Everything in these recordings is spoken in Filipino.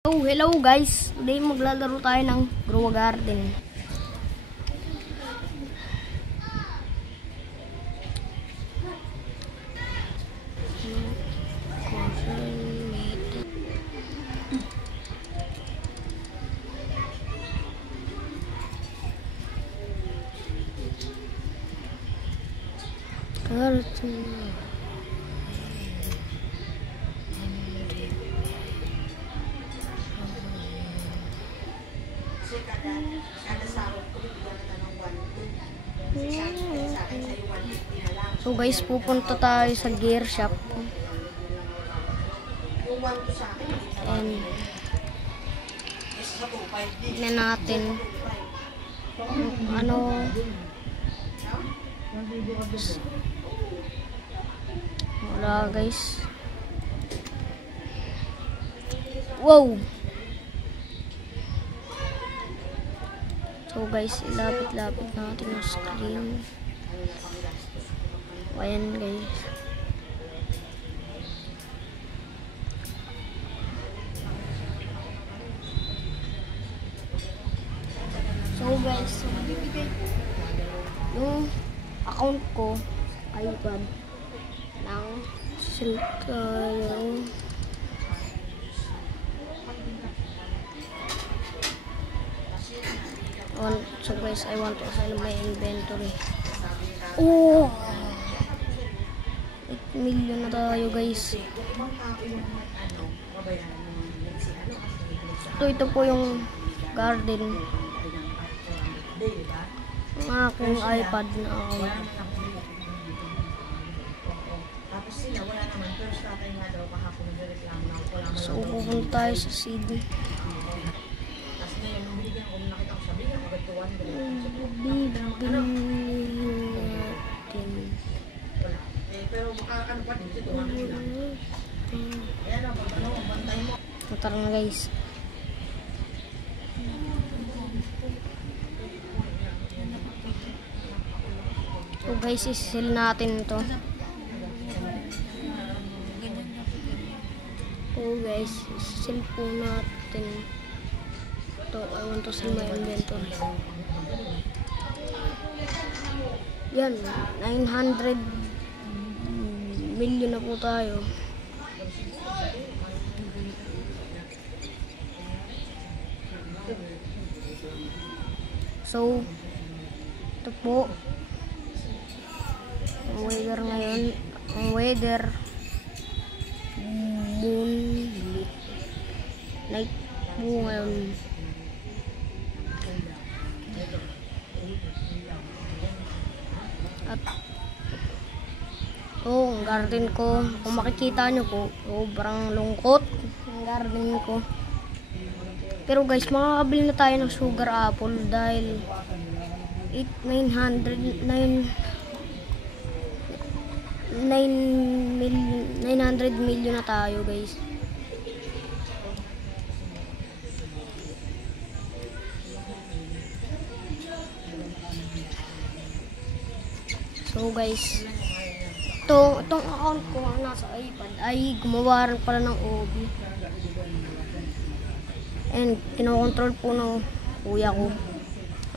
Hello guys! Today maglalaro tayo ng Grow a Garden. So guys, pupunta tayo sa gear shop. And tignan natin ano wala guys. Wow! So guys, ilapit-lapit natin yung screen. Ayan guys. So guys, yung account ko iPad ng so guys, I want to assign my inventory. Oh! 8 million na tayo guys. Ito po yung garden ng aking iPad na account. So pupunta tayo sa CD. Tara na guys. So guys, isi-sell natin ito. So guys, isi-sell po natin ito. I want to sell my inventory. Yan, 900 million na po tayo. So, ito po ang weather ngayon. Ang weather moon night po ngayon. At ang garden ko, kung makikita nyo po, sobrang lungkot ang garden ko. Pero guys, makakabili na tayo ng sugar apple dahil 900 million na tayo guys. So guys, itong account ko na nasa iPad ay gumawa rin pala ng OB. And kinokontrol po ng kuya ko.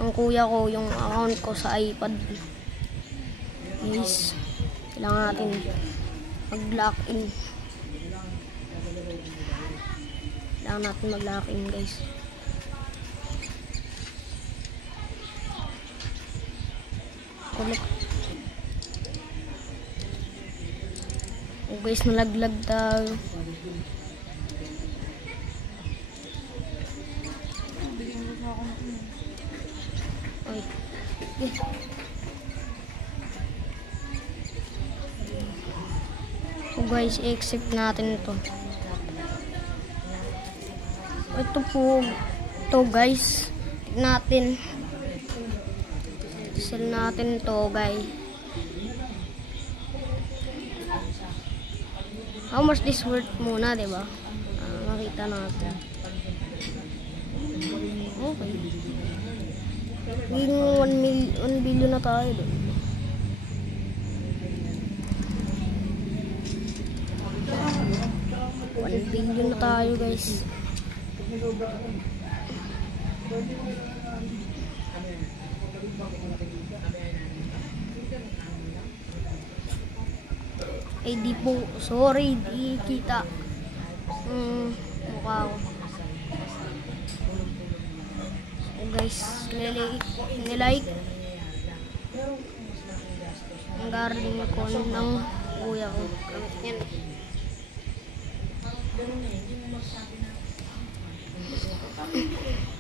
Ang kuya ko yung account ko sa iPad. Guys, kailangan natin mag-lock-in. Kailangan natin mag-lock-in guys. Collect. Oh guys, nalaglag tayo. So guys, i-accept natin ito. Ito po, ito guys, natin sell natin ito guys. How much this worth muna, diba? Makita natin. Okay. 1 billion na tayo doon. 1 billion na tayo guys. Ay di po, sorry, di kita mukha ko. So guys, nilike ang garden ko ng kuya ko. Yan.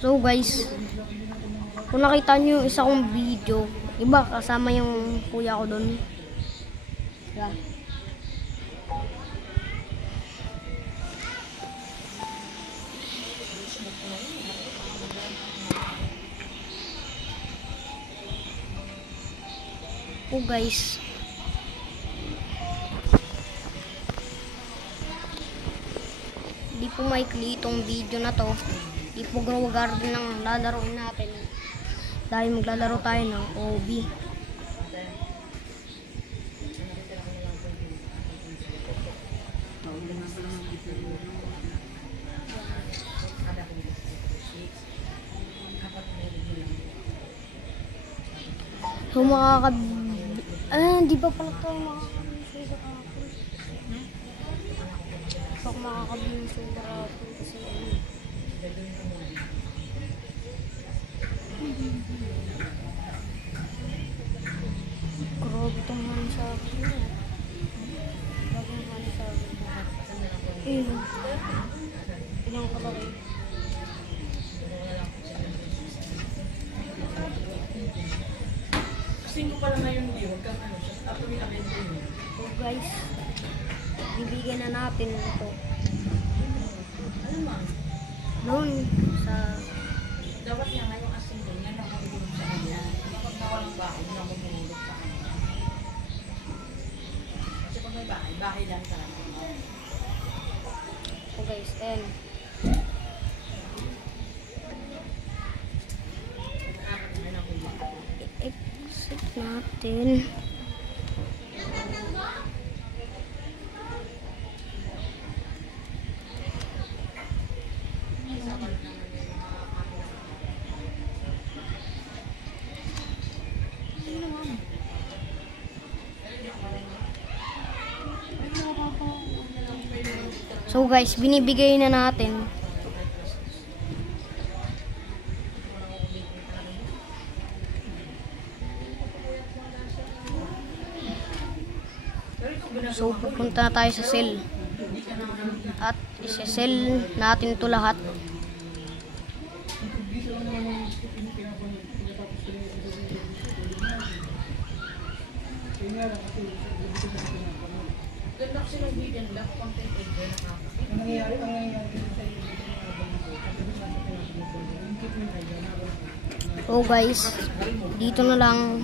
So guys, kung nakita nyo yung isa kong video, iba kasama yung kuya ko doon. Yeah. Oh guys, di po maikli itong video na to. Di po grow garden lang lalaroin natin dahil maglalaro tayo ng OB. So di pa pala tayo makakabili ng sugar apple. Baka makakabili ng sugar apple kasi grabe itong money sa akin. Grabe yung money sa akin. Ilang kalaki. Singko pala ngayon hindi, huwag kang ano siya. Ato may abente yun. So guys, bibigyan na natin ito. Ano man? Noon sa... Dapat niya ngayong asin doon, yan ako ibulog sa kanya. Kapag nawalang bahay, yun ako bumulog sa kanya. Kasi pag may bahay, bahay lang sa kanya. So guys, and i-exit natin. So guys, binibigay na natin. So pupunta na tayo sa cell. At isa-sell natin ito lahat. Ganda kasi ng video nila, content creator na kapag. Ang nangyayari So guys, dito na lang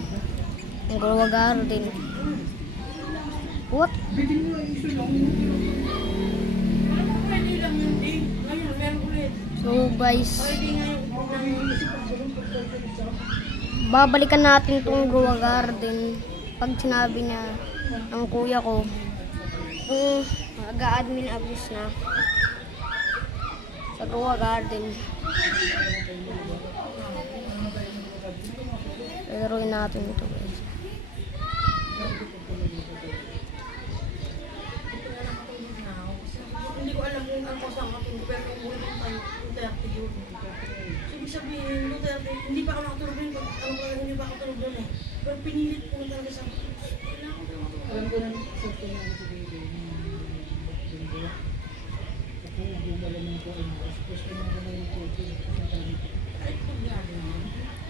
ang Grow Garden. What? Pwede lang yun, eh. Ngayon, meron ulit. So guys, Pwede ngayon. babalikan natin itong Grow Garden pag sinabi niya ng kuya ko kung mag-a-admin abuse na sa Grow Garden. Laruin natin ito guys. Hindi ko alam kung ang kasama ko, pero umuwi tayo, Duterte yun. So, ibig sabihin, Duterte, hindi pa ako nakatulog rin, hindi pa ako tulog doon eh. Pero pinilit ko na talaga sa alam ko na sa tingin ko dito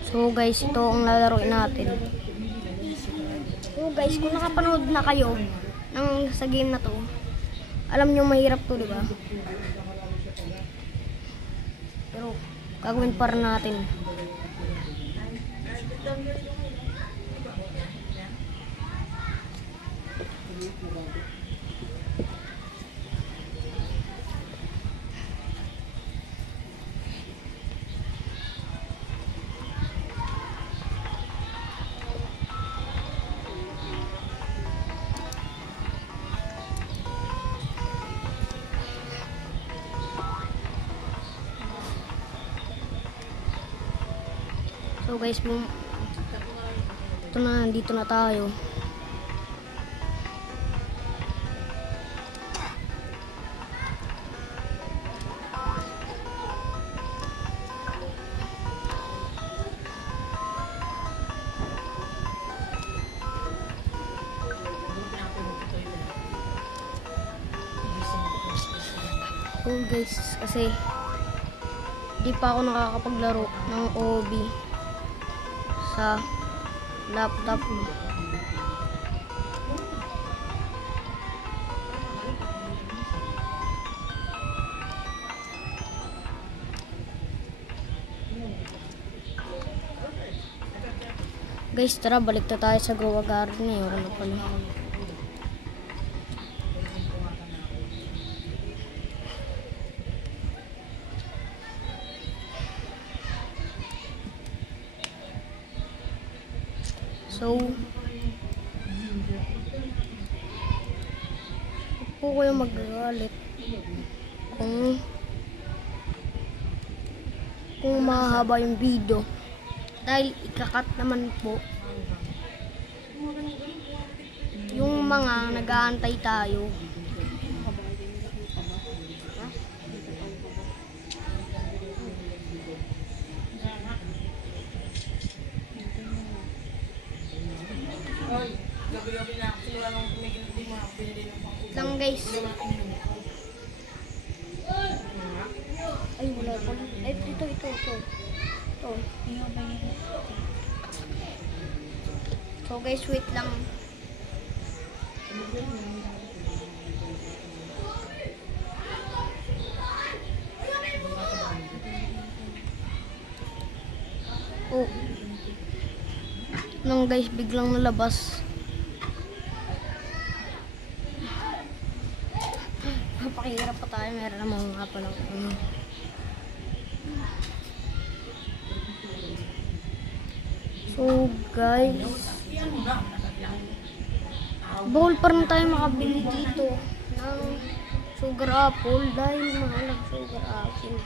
So guys, ito ang lalaroin natin. So guys, kung nakapanood na kayo sa game na to, alam nyo mahirap to, diba? Pero gagawin pa rin natin. So guys, ito na, nandito na tayo. So guys, kasi di pa ako nakakapaglaro ng OB sa laptop. Guys, tara, balik na tayo sa Grow a Garden eh. Wala pala. So, huwag po kayo magagalit kung mahaba yung video dahil ikakat naman po yung mga nag-aantay tayo. Gabi-gabi na, simula nang tumigil, hindi mo pinili ng pangkulang. Lang guys. Ay, wala pa. Ay, ito. Ito. So guys, wait lang. Oh. Nang guys, biglang nalabas. Napakahirap pa tayo. Meron naman nga palang So guys, bawal pa rin tayo makabili dito ng sugar apple dahil mahal ang sugar apple.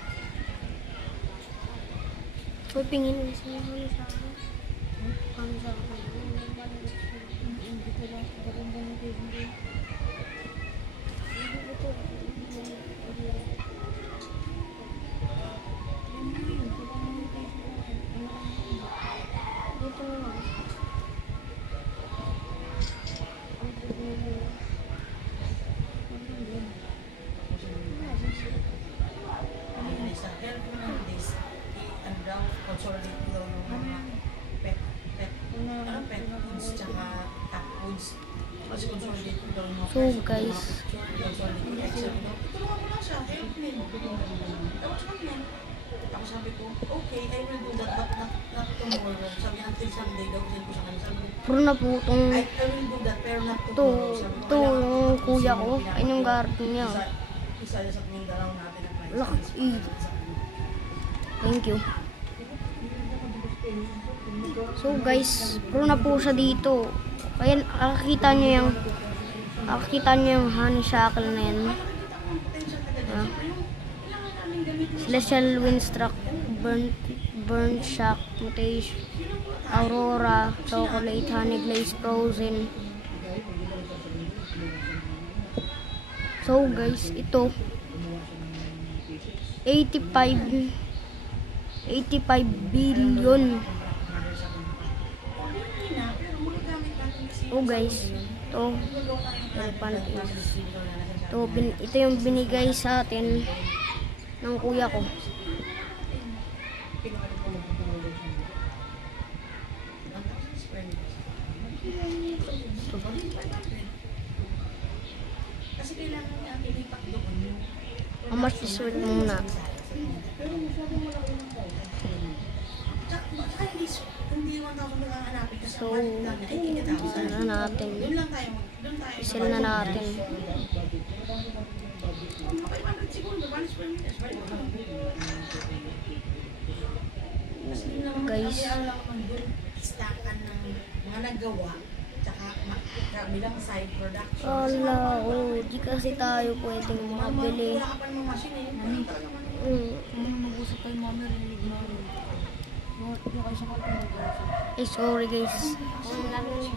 So pingin mo sa mga sa akin. Kami sa akin. So guys, ako sabi ko, okay, I will do that, but not tomorrow. Sabi until Sunday daw, sabi ko sa kanya. Sabi ko, puro na po itong I will do that, pero not tomorrow. ito yung kuya ko. Ayun yung garden niya. Isa sa kanyang dalaw natin ang price. Lakas Thank you. So guys, puro na po siya dito. Kaya nakakita nyo yung honeysuckle na yan. Celestial Windstruck, Burnt Shock, Mutation, Aurora, Chocolate, Honey Glaze, Frozen. So guys, ito 85 billion. Oh guys, ito ito yung binigay sa atin ng kuya ko. Kasi kailangan niya ilipat doon. How much is worth muna? Hindi 1,000 lang hanapin kasi So, na natin. Doon lang tayo. Sell na natin. Guys, Stackan ng mga nagawa tsaka bilang side production. ala, di kasi tayo pwedeng makabili. Wala ka pa namang machine eh. Mm. Mag-usap kayo mami, rinig mo. Eh, sorry guys. Kung narinig.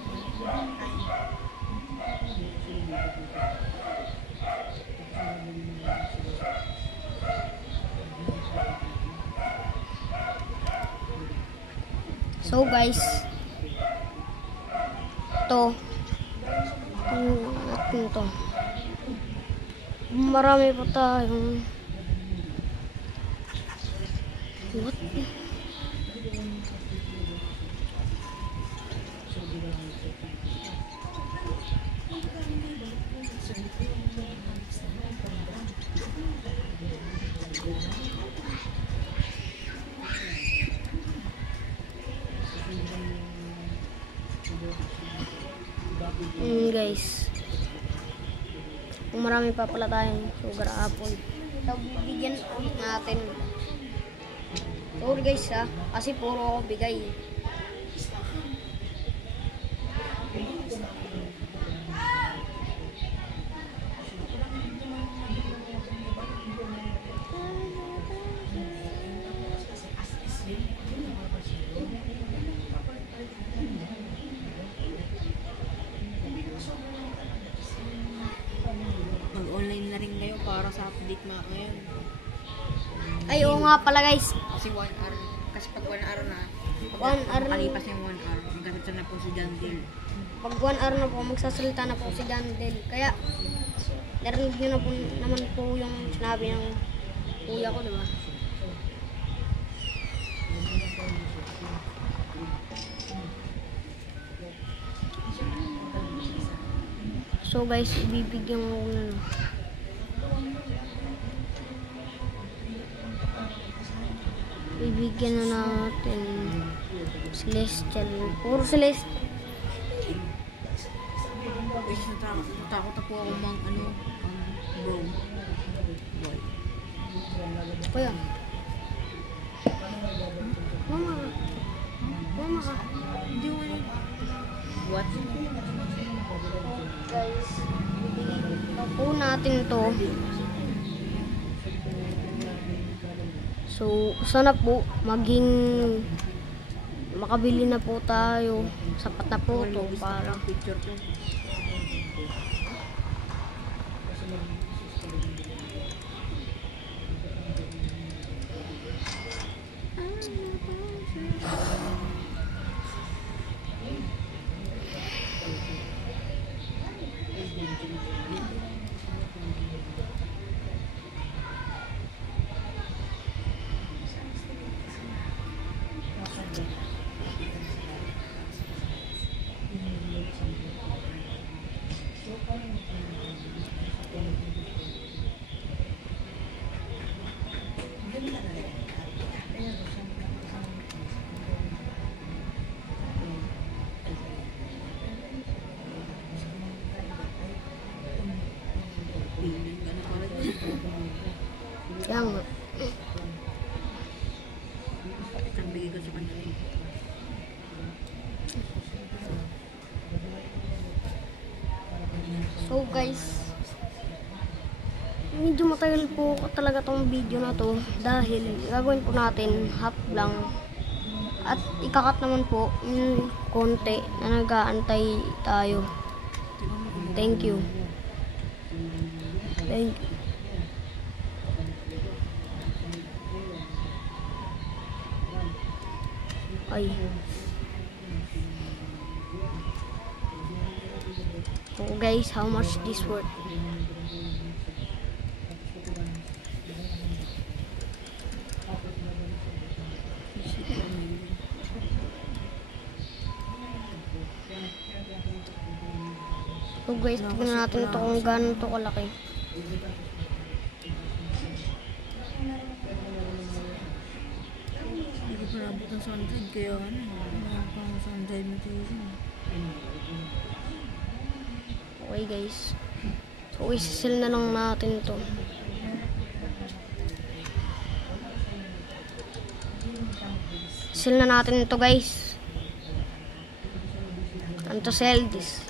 So guys, to natin to. Marami pa tayong what? Guys, kung marami pa pala tayong sugar apple, so bibigyan ulit natin. Sorry guys ha, kasi puro ako bigay. Mag-online na rin kayo para sa update ngayon. Ay, oo nga pala guys. Kasi 1 hour. Kasi pag 1 hour na, 1 hour na. makalipas yung 1 hour, magkasal na po si Jandil. Pag 1 hour na po, magsasalita na po si Jandel. Kaya, narinig nyo na po naman po yung sinabi ng kuya ko, diba? So guys, ibibigyan mo ko na. Bibigyan na natin Celestial. Puro Celestial. Wait, natakot ako mang bro. Boy. Kuya. Mama ka. Mama ka. Hindi mo ano. What? Guys, bibigyan po natin to. So, sana po maging makabili na po tayo. Sapat na po to para Picture ko. Kaya nga. Ang bigay ko sa kanya. So guys, medyo matagal po talaga tong video na to dahil gagawin po natin half lang at ikakat naman po yung konti na nag-aantay tayo. Thank you. Thank you. Ay. So guys, how much this worth? So guys, tignan natin ito kung gaano ito kalaki. Hindi ko pa nabot ng 100 kaya ano. Wala pang 100 material. Okay guys. So isi-sell na lang natin ito. Sell na natin ito guys. And to sell this.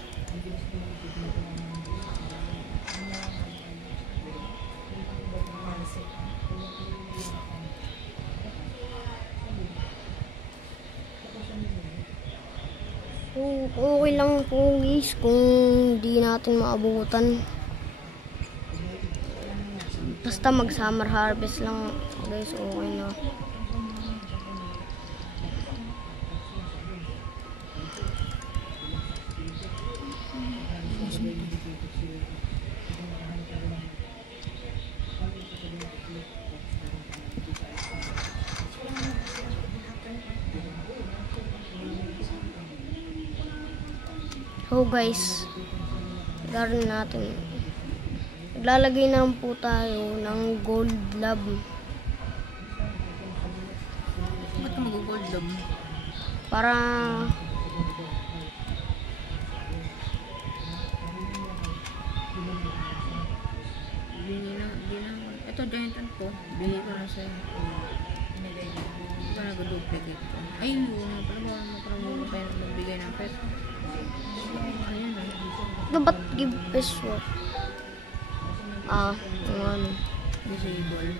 So, okay lang po guys kung di natin maabutan. Basta mag summer harvest lang guys, okay na. So guys, gawin natin. Naglalagay na lang po tayo ng gold lab. Ba't ka mag-gold lab? Para Ito, giant ko. Bili ko na sa'yo. Ba nag-duplicate ko? Ay, yun. Parang mo kayo magbigay ng pet. Ayan na. ito ba't give peso? Ano. Disable.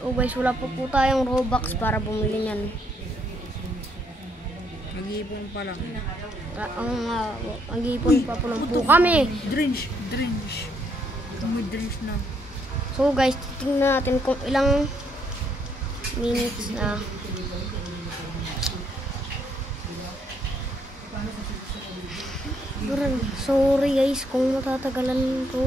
Oh guys, wala po tayong Robux para bumili niyan. Nag-iipon pa lang. Ang ipon pa po lang po kami. Drench. May drench na. So guys, tingnan natin kung ilang minutes na. Sorry guys kung matatagalan ko.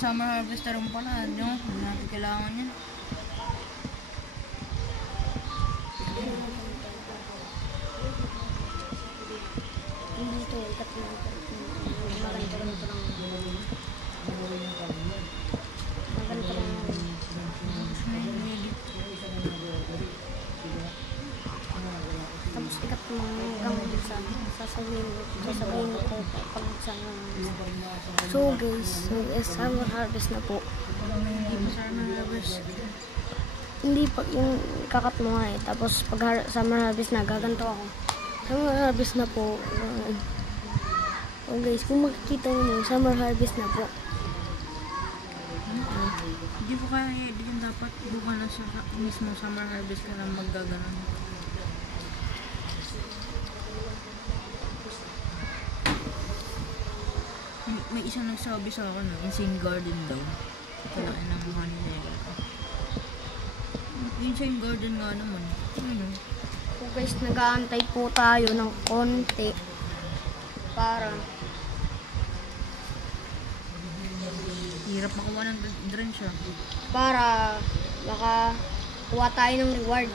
Summer harvester rin pala, no? Hindi natin kailangan yan. Dito, ikat lang. Maganda lang. Tapos ikat mo hanggang sa sasabihin ko pag sa so guys, summer harvest na po. Summer harvest. Hindi pa yung kakat mo nga eh. Tapos pag summer harvest na, gaganto ako. Summer harvest na po. So guys, kung makikita mo, summer harvest na po. Hindi po kaya, hindi yan dapat buka na sa mismo summer harvest ka lang maggaganon. May isang nagsabi sa akin, insane garden daw. Kailangan ng mukha nila yun. Insane garden nga naman. So guys, nag-aantay po tayo ng konti para hirap makuha ng drench ah. para makakuha tayo ng reward.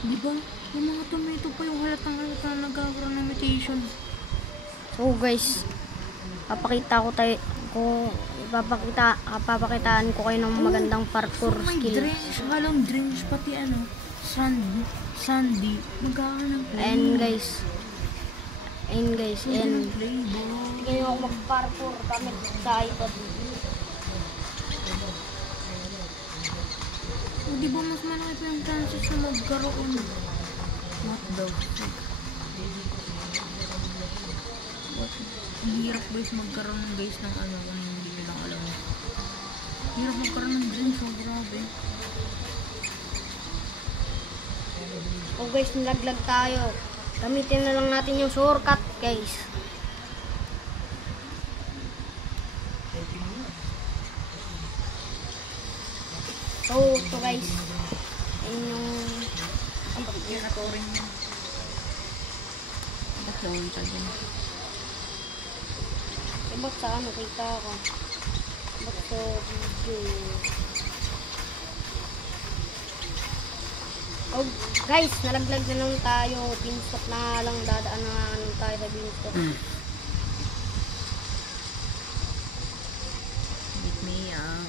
Di ba? Yung mga tomato pa yung halatang nagkakaroon ng mutation. So guys, papakitaan ko kayo ng magandang parkour So, may skill. drench, halong drench, pati ano, sandy, magkakaroon ng play. And guys, Play, bro. tingnan nyo ako mag-parkour gamit sa iPad. O, di ba mas malaki pa yung chances na magkaroon? What the fuck? Hirap guys magkaroon ng guys ng ano kung hindi nyo lang alam. Hirap magkaroon ng drench, so grabe. O guys, nilaglag tayo. Gamitin na lang natin yung shortcut guys. So, ito guys. Ayun yung Ikato rin yun. Ba't gawin ka dyan? iba't sa ano, kita ko. Iba't sa video. Oh, guys, nalaglag na lang tayo. Pinstok na lang, dadaan na lang tayo sa pinstok. Meet me out.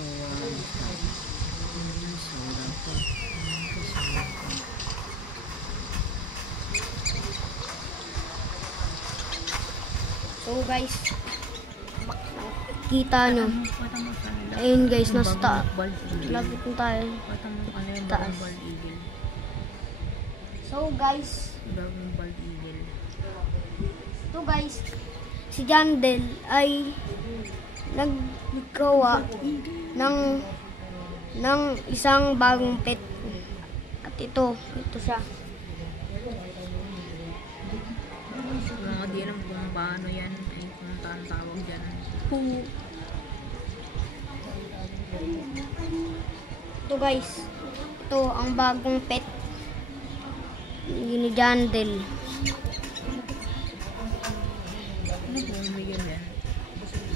So guys, kita nyo. Ayun guys, nasa taas. Lapit na tayo. Taas. So guys, Bagong bald eagle. ito guys, si Jandel ay naggawa ng isang bagong pet. At ito siya. Mga di alam kung paano yan, ay kung saan tawag dyan. Ito guys, ito ang bagong pet ni Jandel. Ano po umigyan yan?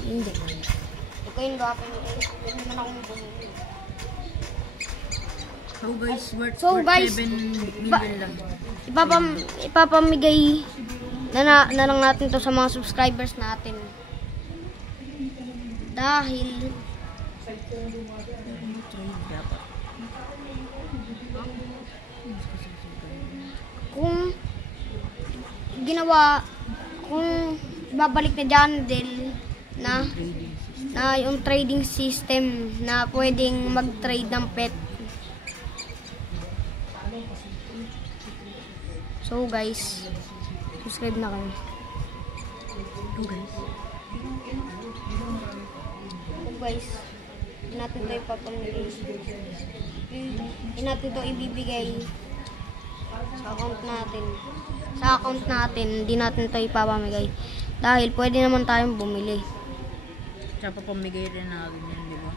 Hindi. Ito yung gapin. Hindi naman akong bumili. So guys, worth So, guys, 7 million lang. Ipapamigay na lang natin to sa mga subscribers natin. Dahil Dapat. kung babalik na Jandel na yung trading system na pwedeng mag-trade ng pet. So guys, subscribe na kayo. So guys, hindi natin ito ipapamigay. Hindi natin ito ibibigay sa account natin. Sa account natin, hindi natin ito ipapamigay. Dahil pwede naman tayong bumili. Tsaka pamigay rin natin yan, di ba?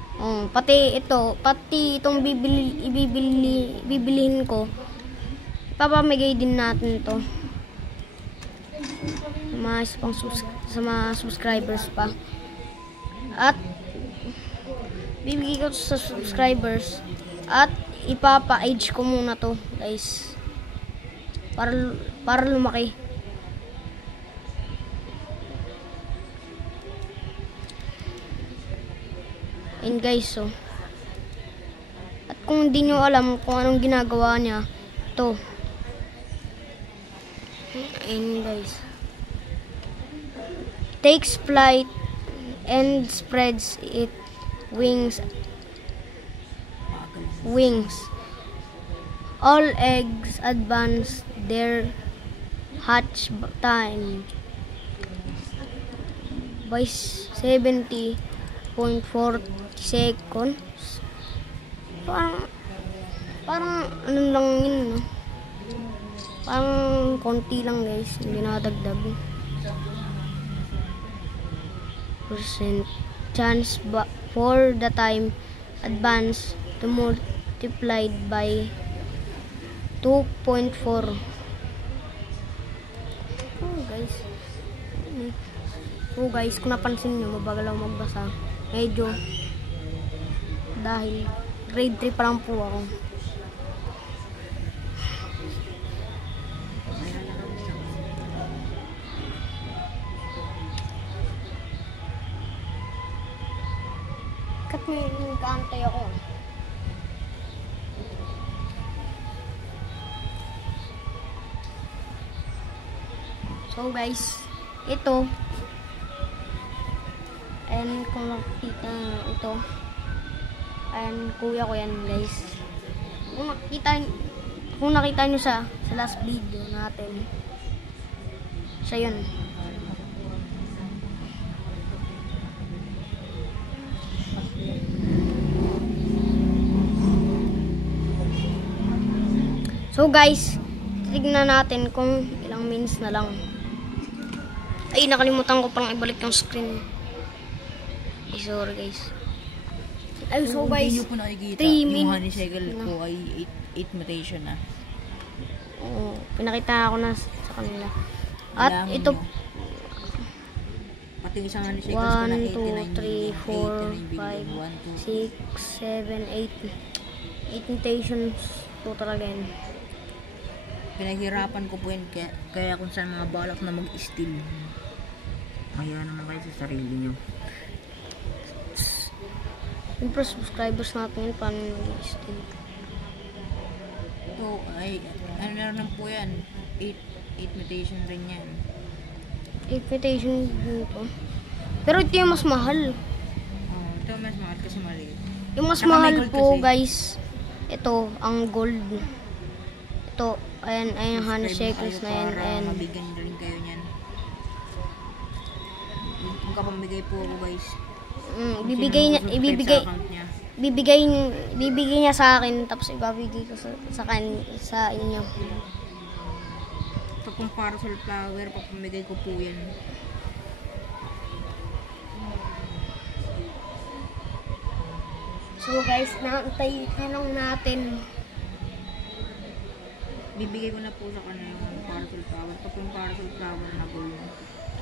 Pati itong bibilihin ko, ipapamigay din natin ito. Sa mga subscribers pa. At bibigay ko sa subscribers at ipapa-age ko muna to, guys. Para lumaki. And guys, so at kung hindi nyo alam kung anong ginagawa niya, to. And guys, takes flight and spreads its wings. All eggs advance their hatch time by 70.40 seconds. Parang ano lang yun, no? Parang konti lang, guys, hindi nadagdag. Percent chance for the time advance to multiplied by 2.4. Guys, kung napansin nyo, mabagal ako magbasa. Medyo dahil grade 3 pa lang po ako. Kat may nagkaantay ako. So guys, ito, and kung nakita ito, and kuya ko yan, guys. Kung nakita nyo sa last video natin, siya yun. So guys, tignan natin kung ilang minutes na lang. Ay, nakalimutan ko parang ibalik yung screen. Ay, sorry guys. Ay, so guys, Hindi nyo po nakikita, 3 yung minutes. honeysuckle po ay 8 mutation na. Oo, pinakita ko na sa kanila. At Kailangan ito, nyo. Pati isang honeysuckle ko na 1, 2, 3, 4, 5, 6, 7, 8. 8 mutations po talaga yan. Pinaghirapan ko po yun, kaya kung saan mga balak na mag-steal. Kaya naman kayo sa sarili nyo. Siyempre, subscribers natin yun, paano mag-steal. Ito ay, ano na lang po yan, 8 mutation rin yan. 8 mutation dito. Pero ito yung mas mahal. Ito mas mahal kasi maliit. Yung mas Saka may mahal gold po, kasi. guys, ito, ang gold. Ito, ayan, honeysuckles na yan, Para ayan. mabigyan rin kayo niyan. magkapamigay po ako guys. Bibigay niya, Sino mag-subscribe sa account niya. bibigay niya sa akin, tapos ibabigay ko sa inyo. Ito pong parcel flower, papamigay ko po yan. So guys, naantay na lang natin. Bibigay ko na po sa kanya yung parcel flower. Ito pong parcel flower na gold.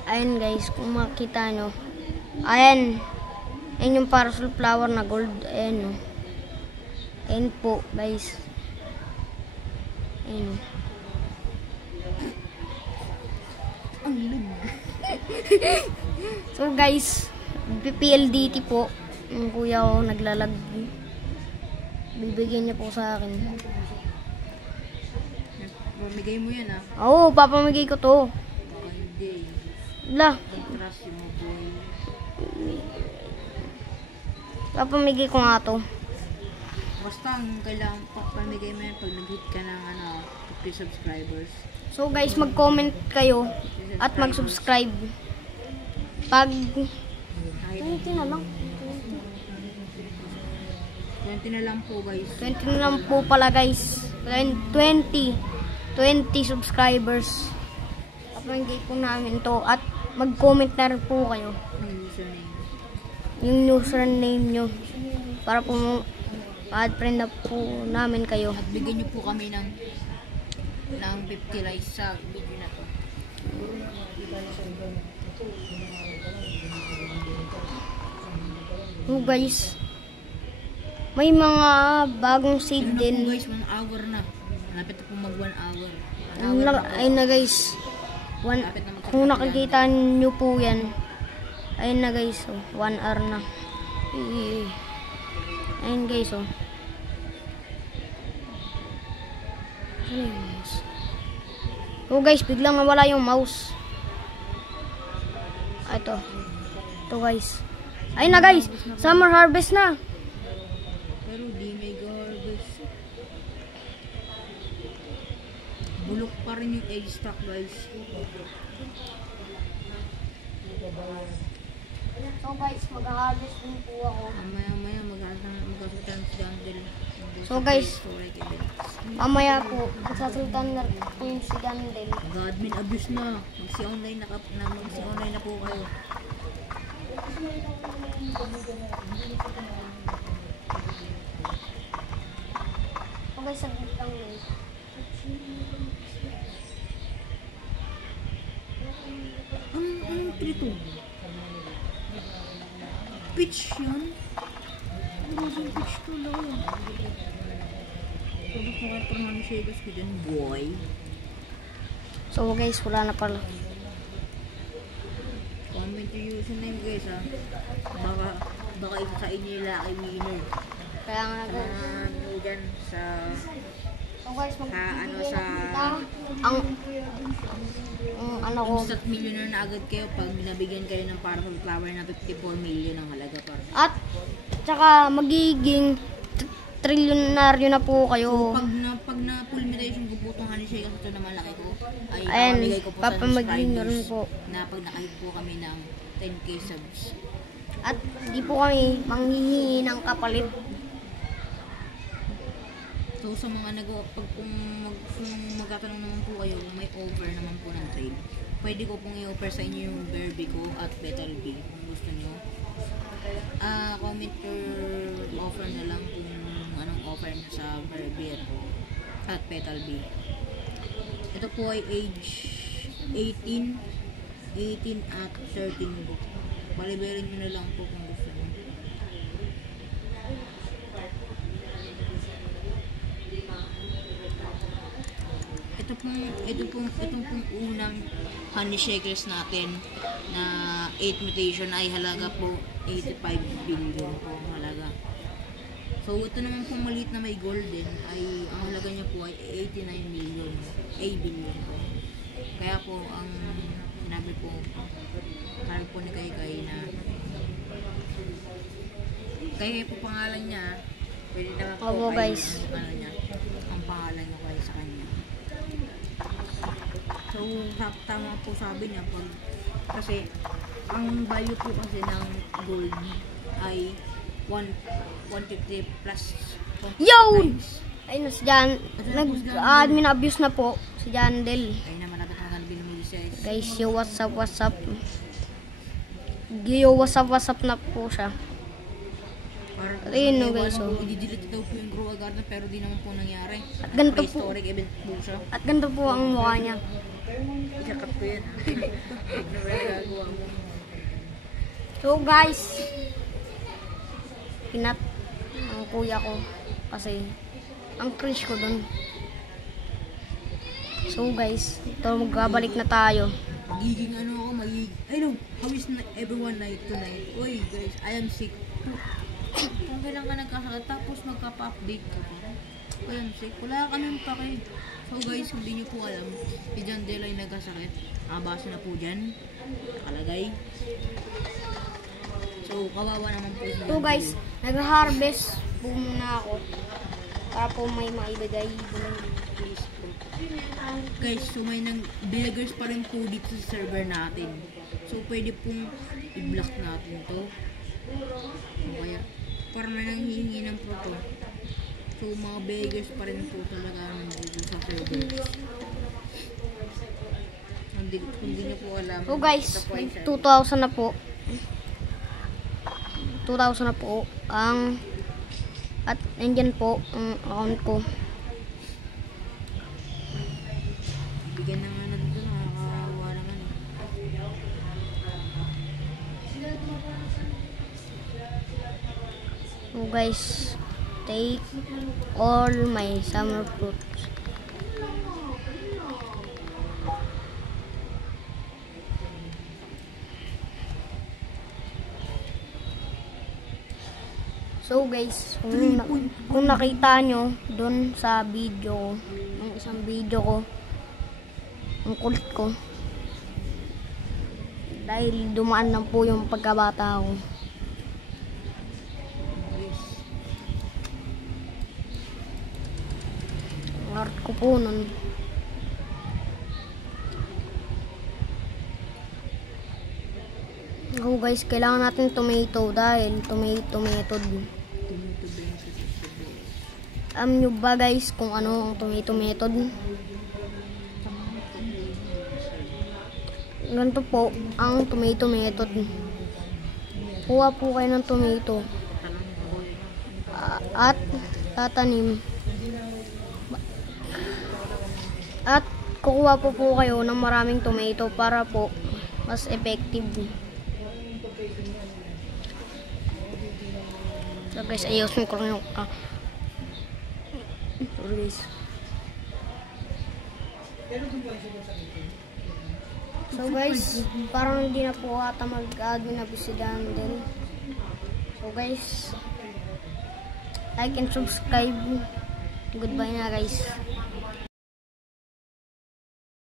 Ayan guys, kung makita nyo. Ayan. Ayan yung parcel flower na gold. Ayan o. Ayan po guys. Ayan o. Ang lug. So guys, PLDT po. Yung kuya ko naglalag. Bibigyan niya po sa akin. Pamigay mo yan ah. Oo, papamigay ko to. Baka hindi. La, Trust yung mga boy. papamigay ko nga to. Basta ang kailangan pamigay mo yan pag nag-hit ka ng 50 subscribers. So guys, mag-comment kayo at mag-subscribe. Pag Kahit 20 na lang. 20 na lang po guys. 20 na lang po pala guys. 20 subscribers. Papamigay po namin to. At mag-comment na rin po kayo. Ang username. Yung username nyo. Para po add friend na po namin kayo. At bigyan niyo po kami ng 50 likes sa video na to. So guys, may mga bagong seed Yun na po din. guys, 1 hour na. Malapit na po mag 1 hour. 1 Ayun hour lang, na po. ayun na guys. Malapit na Kung nakikita nyo po yan. Ayun na guys, oh, 1 hour na. Ayun guys, oh. Ano yung mouse? Oh guys, biglang nawala yung mouse. Ito. Ito guys. Ayun na guys, summer harvest na. Pero di may garbage. Bulok pa rin yung egg stock guys. So guys, mag-harvest din po ako. Maya magkasultan si Dandel. So guys, mamaya po, magsasultan na po yung si Gandel. Mag-admin abuse na. Magsi-online na po kayo. So guys, saglit lang yun. Anong trito? Pitch yan? Frozen pitch to lang. Tapos nakatrahan ni Shegas ko dyan, boy. So guys, wala na pala. Comment yung username guys ha. Baka isa sa inyo yung lucky winner. Kaya nga guys. Dyan sa So guys, ang ano ko. instant millionaire na agad kayo pag binabigyan kayo ng parcel flower na 54 million ang halaga para. At tsaka magiging trilyonaryo na po kayo. Pag na pulmitation ko po itong honey shake ito na malaki ko ay Ayan, papamigay ko po sa papamagin nyo rin subscribers po. na pag nakahit po kami ng 10k subs. At di po kami manghihingi ng kapalit. So sa mga kung magtatanong naman po kayo kung may offer naman po ng trade, pwede ko pong i-offer sa inyo yung Barbie ko at Petal B kung gusto nyo. Comment your offer na lang kung anong offer nyo sa Barbie at Petal B. Ito po ay age 18 at 13 po. Paliberin nyo na lang po kung gusto nyo. Itong pong unang honey shakers natin na 8 mutation ay halaga po 85 billion po ang halaga. So ito naman pong maliit na may golden ay ang halaga niya po ay 89 million, billion po. Kaya po ang sinabi po ni Kay na Kay po pangalan niya, pwede naman po Opo, guys. Ang pangalan niya kay sa kanya. So, tama po sabi niya kasi ang value po kasi ng gold ay 150 plus 40 Yo! times. Ayun na si Jan. Nag-admin abuse na po si Jandel. Ay naman natin ang binili siya. Guys, yo, what's up, what's up? Yo, what's up na po siya. Ayun no guys, oh. I-delete daw po yung Grow a Garden pero di naman po nangyari. At ganito po. Prehistoric event po siya. At ganito po ang mukha niya. Ikakat ko yan. Ano ba yung gagawa mo? So guys, pinat ang kuya ko kasi ang cringe ko dun. So guys, ito magbabalik na tayo. Magiging ano ako, I know, how is everyone night tonight? Uy guys, I am sick. Kung kailan ka nagkasakit, tapos magkapa-update ka pa. I am sick. Wala kaming pake. So guys, kung di nyo po alam, si John Del ay nagkasakit. Basa na po dyan. Nakalagay. So, kawawa naman po si John So guys, Del. nag-harvest po muna ako para po may maibigay dun. Guys, so may nang beggars pa rin po dito sa server natin. So, pwede pong i-block natin to. Kaya, para may nanghihingi ng proto. So, mga beggars pa rin po talaga nandito sa server. Kung di nyo po alam. So guys, ito po ay 2,000 na po. 2,000 na po ang at nandyan po ang account ko. bigyan na nga natin ito. Nakakawa naman. So guys, take all my summer fruits. So guys, kung nakita nyo doon sa video, yung isang video ko, ang kulit ko, dahil dumaan lang po yung pagkabata ko. Ang art ko po nun. So guys, kailangan natin tomato dahil tomato method. Nyo ba guys kung ano ang tomato method? Ganito po ang tomato method. Kuha po kayo ng tomato at tatanim. At kukuha po kayo ng maraming tomato para po mas effective. So guys, ayusin ko lang yung sorry guys. So guys, parang hindi na po ata mag-admin na si Jandel. So guys, like and subscribe. Goodbye na guys.